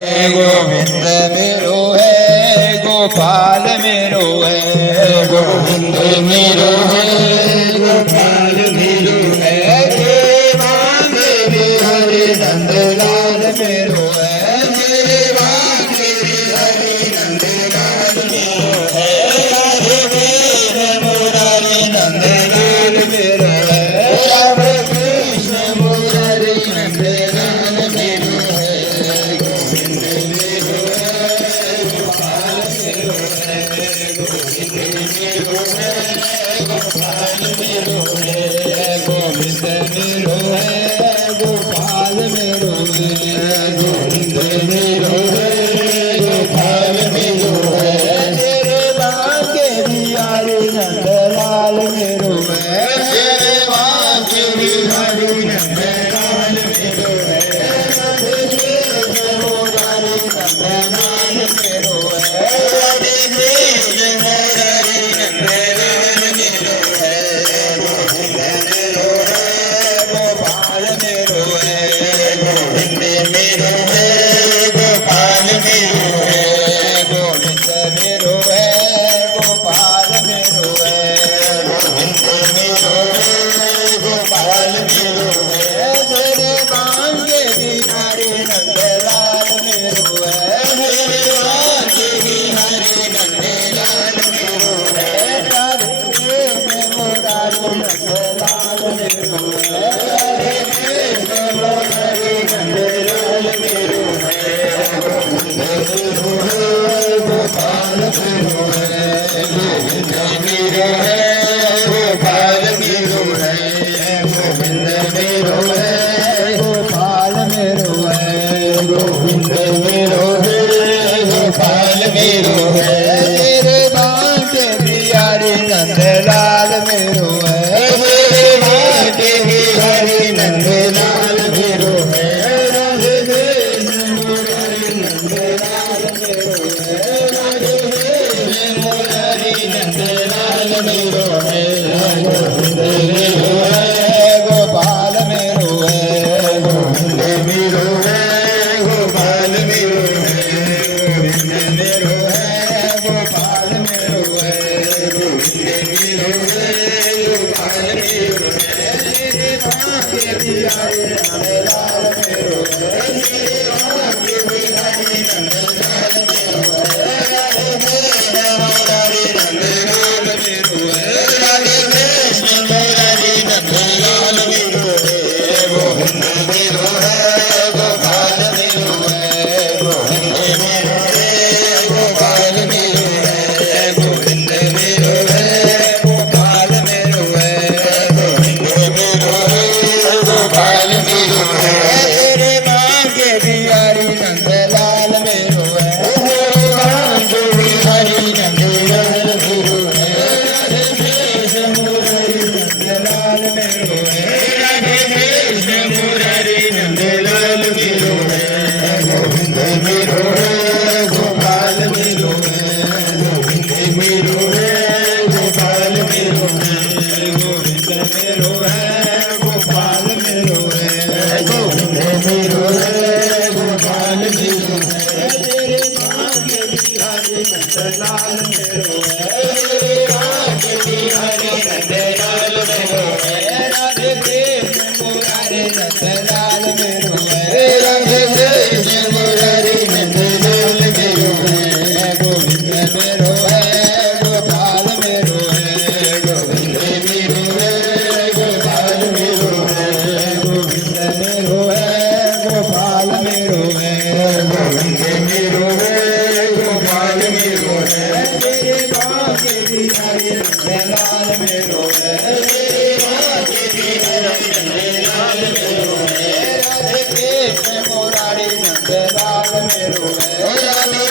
गोविंद मेरो है गोपाल मेरो है गोविंद मेरो है गोपाल मेरो है देवा मेरे हरि नंदलाल मेरो है देवा मेरे हरि नंदलाल मेरो है राधे कृष्ण मुरारी नंदलाल मेरो है राधे कृष्ण मुरारी नंदलाल मेरो है गोविंद मेरो है गोपाल मेरो है गोविंद मेरो है गोपाल मेरो है तेरे भाग्य बिहारी नंदलाल मेरो है तेरे भाग्य बिहारी नंदलाल मेरो है मुरारी नंदलाल मेरो है राधे कृष्ण मुरारी नंदलाल मेरो है गोपाल मेरो है गोविंद मेरो है गोपाल मेरो है गोविंद मेरो है गोपाल मेरो है गोविंद मेरो है गोपाल मेरो है तेरे भाग्य बिहारी नंदलाल मेरो है तेरे भाग्य बिहारी नंदलाल मेरो है राधे कृष्ण मुरारी नंदलाल मेरो है राधे कृष्ण मुरारी नंदलाल मेरो है गोविंद मेरो है गोपाल मेरो है गोविंद मेरो है गोपाल मेरो है गोविंद मेरो है गोपाल मेरो है गोविंद मेरो है गोपाल मेरो है तेरे भाग्य बिहारी नंदलाल मेरो है तेरे भाग्य बिहारी नंदलाल मेरो है राधे कृष्ण मुरारी नंदलाल मेरो है राधे कृष्ण मुरारी नंदलाल मेरो है गोविंद मेरो है गोपाल मेरो है गोविंद मेरो है गोपाल मेरो है गोविंद मेरो है गोपाल मेरो है गोविंद मेरो है गोपाल मेरो है तेरे भाग्य बिहारी नंदलाल मेरो है तेरे भाग्य बिहारी नंदलाल मेरो है राधे कृष्ण मुरारी नंदलाल मेरो है राधे कृष्ण मुरारी नंदलाल मेरो है गोविंद मेरो है गोपाल मेरो है गोविंद मेरो है गोपाल मेरो है गोविंद मेरो है गोपाल मेरो है गोविंद मेरो है गोपाल मेरो है तेरे भाग्य बिहारी नंदलाल मेरो है तेरे भाग्य बिहारी नंदलाल मेरो है राधे कृष्ण मुरारी नंदलाल मेरो है राधे कृष्ण मुरारी नंदलाल मेरो है गोविंद मेरो है गोपाल मेरो है गोविंद मेरो है गोपाल मेरो है गोविंद मेरो है गोपाल मेरो है गोविंद मेरो है गोपाल मेरो है तेरे भाग्य बिहारी नंदलाल मेरो है तेरे भाग्य बिहारी नंदलाल मेरो है राधे कृष्ण मुरारी नंदलाल मेरो है राधे कृष्ण मुरारी नंदलाल मेरो है गोविंद मेरो है गोपाल मेरो है गोविंद मेरो है गोपाल मेरो है गोविंद मेरो है गोपाल मेरो है गोविंद मेरो है गोपाल मेरो है तेरे भाग्य बिहारी नंदलाल मेरो है तेरे भाग्य बिहारी नंदलाल मेरो है राधे कृष्ण मुरारी नंदलाल मेरो है राधे